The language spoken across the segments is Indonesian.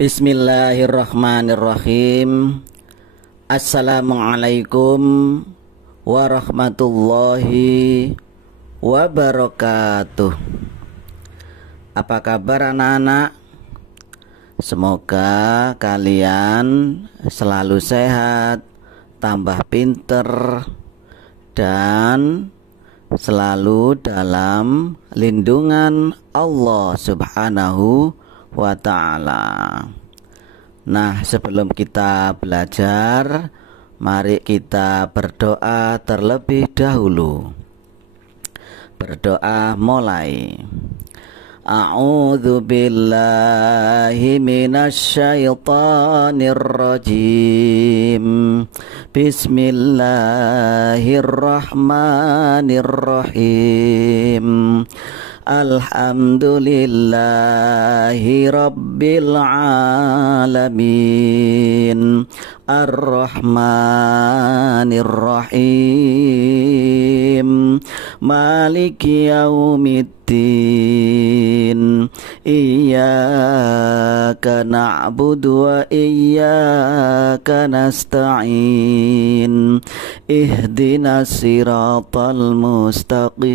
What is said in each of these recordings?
Bismillahirrahmanirrahim. Assalamualaikum warahmatullahi wabarakatuh. Apa kabar anak-anak? Semoga kalian selalu sehat, tambah pinter, dan selalu dalam lindungan Allah Subhanahu wa ta'ala. Nah, sebelum kita belajar, mari kita berdoa terlebih dahulu. Berdoa mulai. A'udzu billahi minasyaitonir rajim. Bismillahirrahmanirrahim. Alhamdulillahi rabbil alamin. Ar-Rahmanir-Rahim. Maliki yaumiddin. Iyyaka na'budu wa iyyaka nasta'in. Ihdinas siratal mustaqim.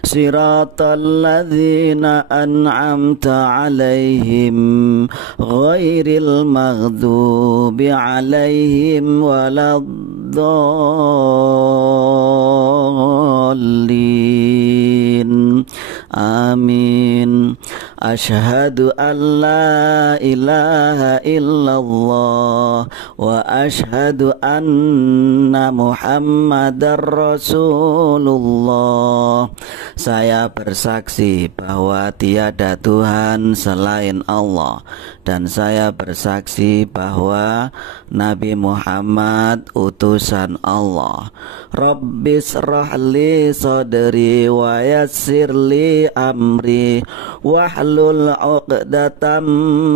Siratal ladzina an'amta 'alaihim ghairil maghdubi 'alaihim waladdallin. Amin. Asyhadu an la ilaha illallah wa asyhadu anna Muhammadar Rasulullah. Saya bersaksi bahwa tiada Tuhan selain Allah, dan saya bersaksi bahwa Nabi Muhammad utusan Allah. Rabbis rahli sadri wa yassirli amri wahlul 'uqdatam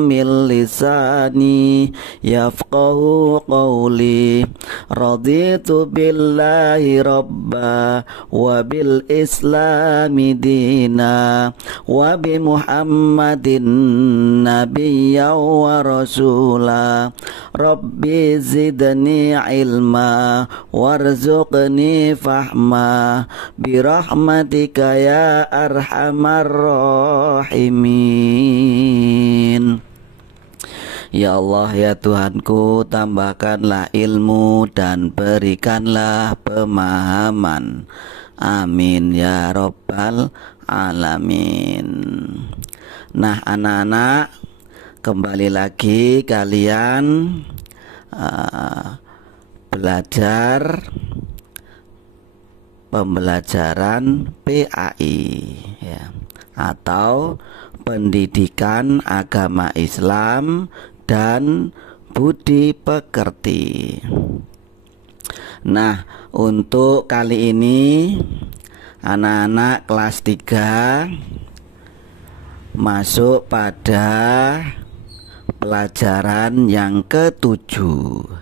min lisani yafqahu qawli. Raditu billahi rabba wa bil islami dina wa bi Muhammadin nabiyya wa rasula. Rabbi zidni ilma warzuqni fahma birahmatika ya arhamar rahimin. Ya Allah, ya Tuhanku, tambahkanlah ilmu dan berikanlah pemahaman. Amin ya Rabbal alamin. Nah anak-anak, kembali lagi kalian belajar pembelajaran PAI ya, atau pendidikan agama Islam dan budi pekerti. Nah, untuk kali ini anak-anak kelas 3 masuk pada pelajaran yang ke-7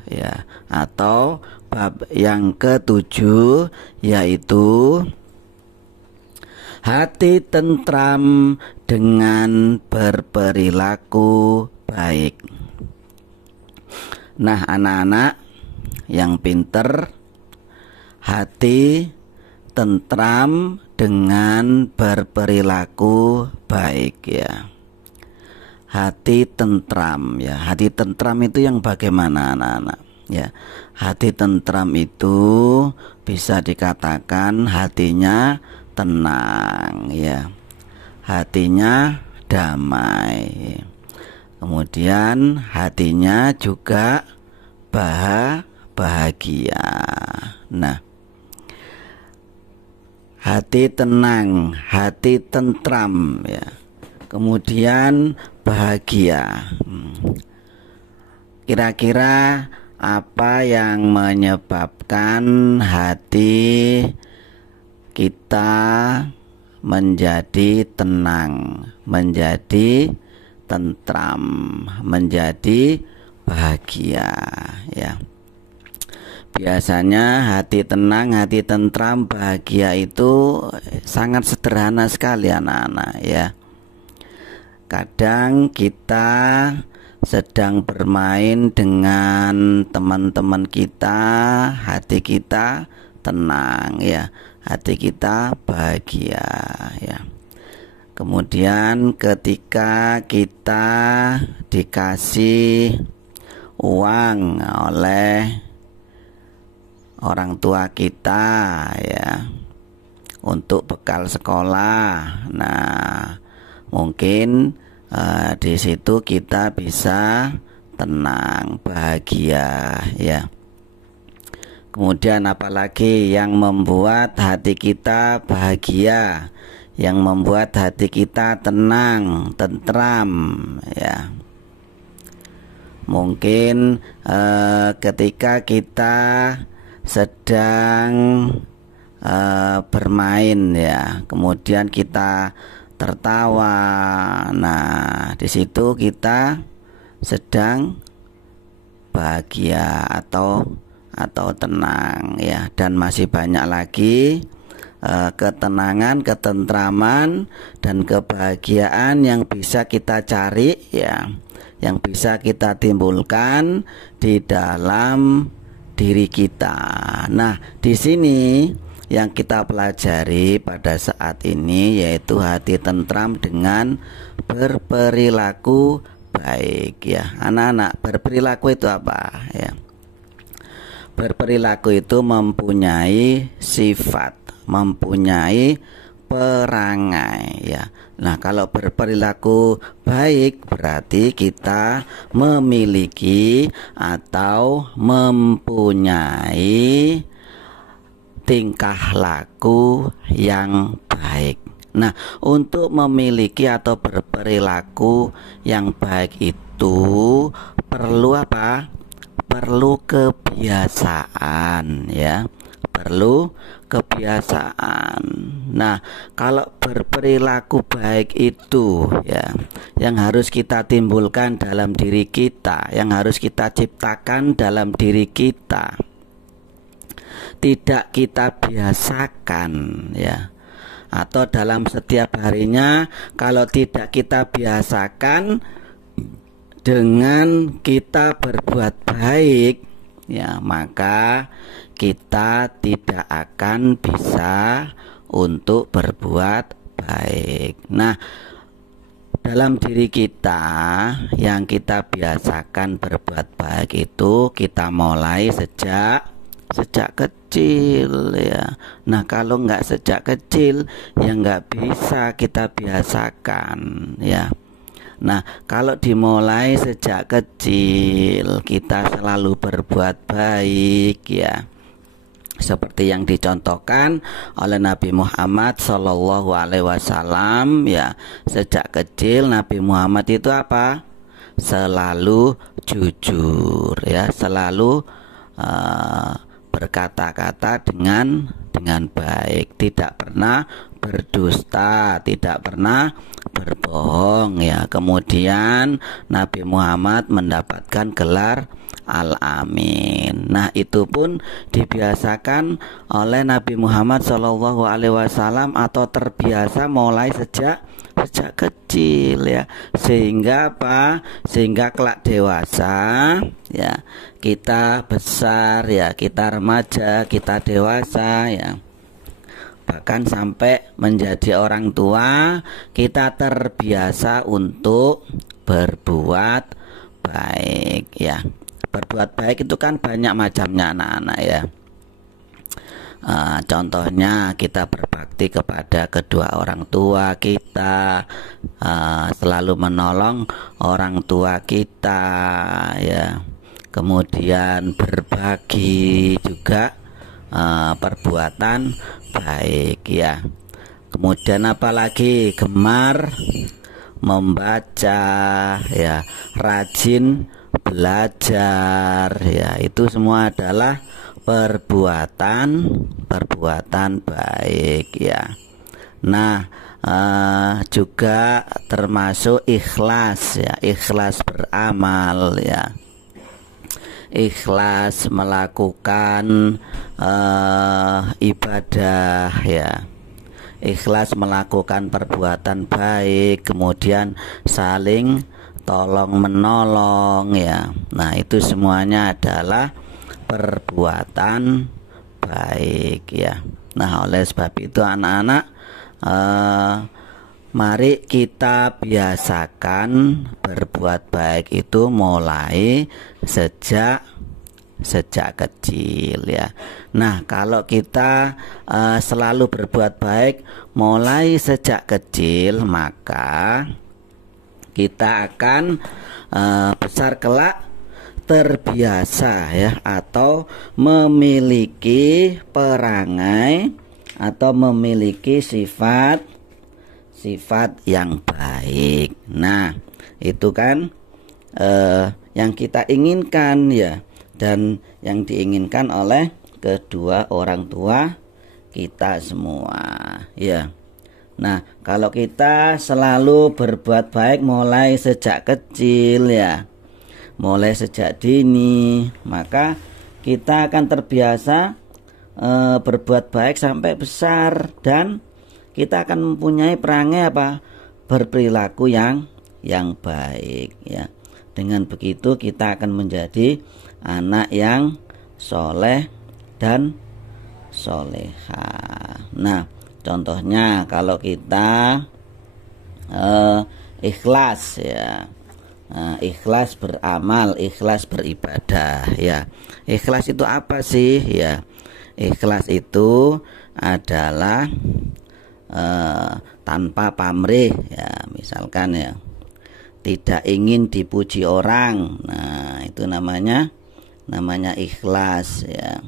ya, atau bab yang ke-7, yaitu hati tentram dengan berperilaku baik. Nah anak-anak yang pinter, hati tentram dengan berperilaku baik ya. Hati tentram ya. Hati tentram itu yang bagaimana anak-anak ya? Hati tentram itu bisa dikatakan hatinya tenang ya, hatinya damai, kemudian hatinya juga bahagia. Nah, hati tenang, hati tentram ya, kemudian bahagia. Kira-kira apa yang menyebabkan hati kita menjadi tenang, menjadi tentram, menjadi bahagia ya? Biasanya hati tenang, hati tentram, bahagia itu sangat sederhana sekali anak-anak ya. Kadang kita sedang bermain dengan teman-teman kita, hati kita tenang ya, hati kita bahagia ya. Kemudian ketika kita dikasih uang oleh orang tua kita ya untuk bekal sekolah, nah mungkin di situ kita bisa tenang, bahagia ya. Kemudian apalagi yang membuat hati kita bahagia, yang membuat hati kita tenang, tentram ya. Mungkin ketika kita sedang bermain ya, kemudian kita tertawa. Nah, di situ kita sedang bahagia atau tenang ya. Dan masih banyak lagi ketenangan, ketentraman dan kebahagiaan yang bisa kita cari ya, yang bisa kita timbulkan di dalam diri kita. Nah, di sini yang kita pelajari pada saat ini yaitu hati tentram dengan berperilaku baik ya. Anak-anak, berperilaku itu apa ya? Berperilaku itu mempunyai sifat, mempunyai perangai ya. Nah, kalau berperilaku baik berarti kita memiliki atau mempunyai tingkah laku yang baik. Nah, untuk memiliki atau berperilaku yang baik itu perlu apa? Perlu kebiasaan ya. Perlu kebiasaan. Nah, kalau berperilaku baik itu ya, yang harus kita timbulkan dalam diri kita, yang harus kita ciptakan dalam diri kita, tidak kita biasakan ya, atau dalam setiap harinya kalau tidak kita biasakan dengan kita berbuat baik ya, maka kita tidak akan bisa untuk berbuat baik. Nah, dalam diri kita yang kita biasakan berbuat baik itu kita mulai sejak kecil ya. Nah, kalau nggak sejak kecil ya nggak bisa kita biasakan ya. Nah, kalau dimulai sejak kecil kita selalu berbuat baik ya, seperti yang dicontohkan oleh Nabi Muhammad SAW ya. Sejak kecil Nabi Muhammad itu apa? Selalu jujur ya, selalu berkata-kata dengan baik, tidak pernah berdusta, tidak pernah berbohong ya. Kemudian Nabi Muhammad mendapatkan gelar Al-Amin. Nah, itu pun dibiasakan oleh Nabi Muhammad SAW atau terbiasa mulai sejak kecil ya, sehingga apa? Sehingga kelak dewasa ya, kita besar ya, kita remaja, kita dewasa ya, bahkan sampai menjadi orang tua, kita terbiasa untuk berbuat baik ya. Berbuat baik itu kan banyak macamnya anak-anak ya. Contohnya kita berbakti kepada kedua orang tua kita, selalu menolong orang tua kita ya. Kemudian berbagi juga perbuatan baik ya. Kemudian apalagi gemar membaca ya, rajin belajar ya, itu semua adalah perbuatan baik ya. Nah, juga termasuk ikhlas ya, ikhlas beramal ya, ikhlas melakukan ibadah ya, ikhlas melakukan perbuatan baik, kemudian saling tolong menolong ya. Nah, itu semuanya adalah perbuatan baik ya. Nah, oleh sebab itu anak-anak, mari kita biasakan berbuat baik itu mulai sejak kecil ya. Nah, kalau kita selalu berbuat baik mulai sejak kecil, maka kita akan besar kelak terbiasa ya, atau memiliki perangai atau memiliki sifat yang baik. Nah, itu kan yang kita inginkan ya, dan yang diinginkan oleh kedua orang tua kita semua ya. Nah, kalau kita selalu berbuat baik mulai sejak kecil ya, mulai sejak dini, maka kita akan terbiasa berbuat baik sampai besar, dan kita akan mempunyai perangai berperilaku yang baik ya. Dengan begitu kita akan menjadi anak yang soleh dan soleha. Nah, contohnya kalau kita ikhlas ya, ikhlas beramal, ikhlas beribadah ya. Ikhlas itu apa sih ya? Ikhlas itu adalah tanpa pamrih ya, misalkan ya, tidak ingin dipuji orang. Nah, itu namanya ikhlas ya.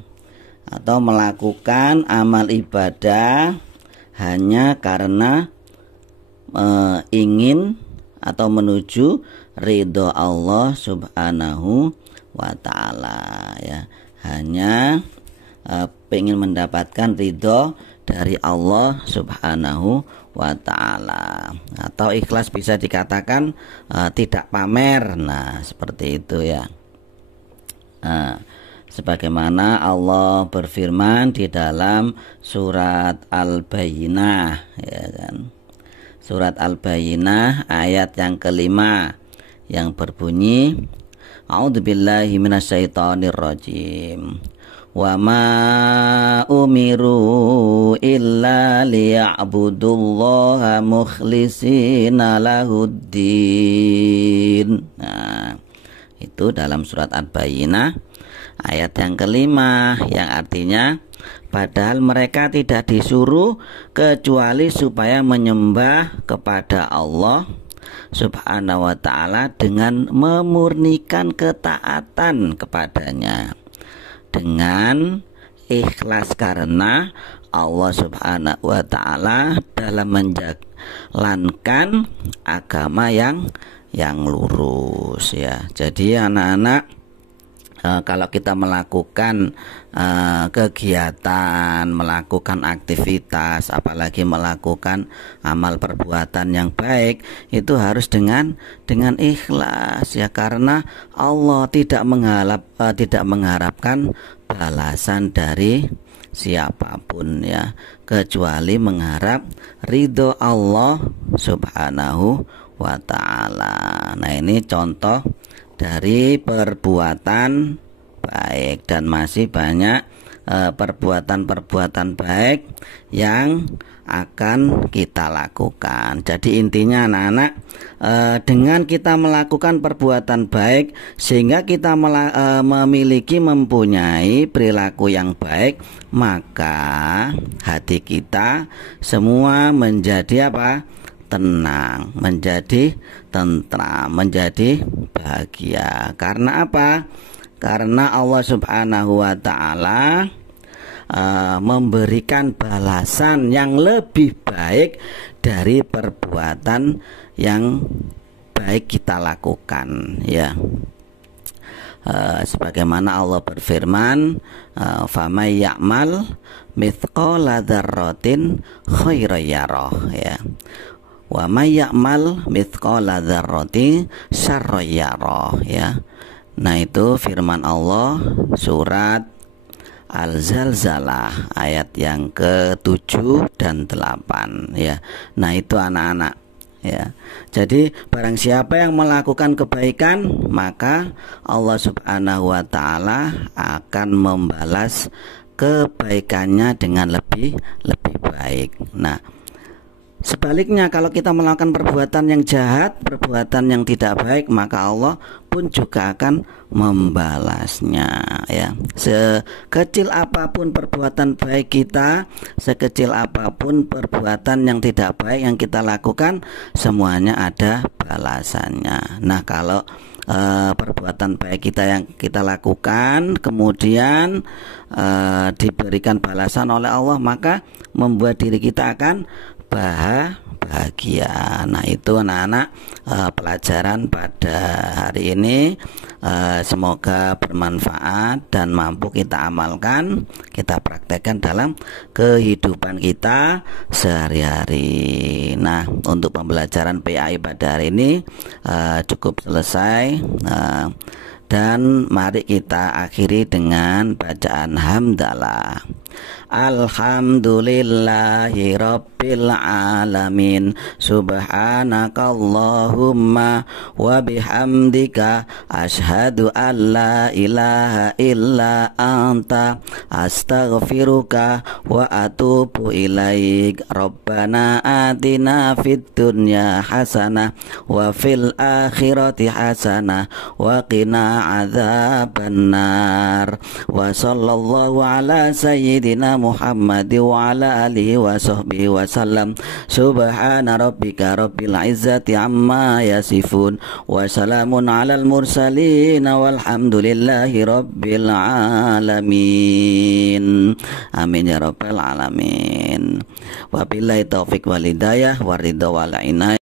Atau melakukan amal ibadah hanya karena ingin atau menuju ridho Allah subhanahu wa ta'ala ya, hanya ingin mendapatkan ridho dari Allah subhanahu wa ta'ala. Atau ikhlas bisa dikatakan tidak pamer. Nah, seperti itu ya. Sebagaimana Allah berfirman di dalam surat Al-Bayyinah ya kan. Surat Al-Bayyinah ayat yang kelima yang berbunyi, A'udzubillahi minasyaitonirrajim. Wa ma umiru illa liya'budullaha mukhlishina lahuddin. Nah, itu dalam surat Al-Bayyinah ayat yang kelima, yang artinya padahal mereka tidak disuruh kecuali supaya menyembah kepada Allah subhanahu wa ta'ala dengan memurnikan ketaatan kepadanya dengan ikhlas karena Allah subhanahu wa ta'ala dalam menjalankan agama yang lurus ya. Jadi anak-anak, kalau kita melakukan kegiatan, melakukan aktivitas, apalagi melakukan amal perbuatan yang baik, itu harus dengan ikhlas ya, karena Allah tidak mengharapkan balasan dari siapapun ya, kecuali mengharap ridho Allah subhanahu wa ta'ala. Nah, ini contoh dari perbuatan baik, dan masih banyak perbuatan-perbuatan baik yang akan kita lakukan. Jadi intinya anak-anak, dengan kita melakukan perbuatan baik sehingga kita mempunyai perilaku yang baik, maka hati kita semua menjadi tenang, menjadi tentram, menjadi bahagia. Karena apa? Karena Allah subhanahu wa ta'ala memberikan balasan yang lebih baik dari perbuatan yang baik kita lakukan ya. Sebagaimana Allah berfirman, "Famay ya'mal mithqala dzarratin khairan yarah" ya. Wa may ya'mal mithqala dzarratin syarran yarah ya. Nah, itu firman Allah surat Al-Zalzalah ayat yang ke-7 dan 8 ya. Nah, itu anak-anak ya. Jadi barang siapa yang melakukan kebaikan, maka Allah Subhanahu wa taala akan membalas kebaikannya dengan lebih baik. Nah, sebaliknya kalau kita melakukan perbuatan yang jahat, perbuatan yang tidak baik, maka Allah pun juga akan membalasnya ya. Sekecil apapun perbuatan baik kita, sekecil apapun perbuatan yang tidak baik yang kita lakukan, semuanya ada balasannya. Nah, kalau perbuatan baik kita yang kita lakukan kemudian diberikan balasan oleh Allah, maka membuat diri kita akan bahagia. Nah, itu anak-anak pelajaran pada hari ini. Semoga bermanfaat dan mampu kita amalkan, kita praktekkan dalam kehidupan kita sehari-hari. Nah, untuk pembelajaran PAI pada hari ini cukup selesai. Dan mari kita akhiri dengan bacaan hamdalah. Alhamdulillahi rabbil alamin. Subhanakallahumma wa bihamdika asyhadu an la ilaha illa anta astaghfiruka wa atubu ilaik. Rabbana atina fid dunya hasanah wa fil akhirati hasanah wa qina adzabannar. Wa sallallahu ala sayyidina Muhammad wa ala alihi wa sahbihi wa sallam. Subhana rabbika rabbil izzati amma yasifun wa salamun alal mursalin walhamdulillahi rabbil alamin. Amin ya rabbal alamin. Wabillahi taufiq wal hidayah waridha wal inayah.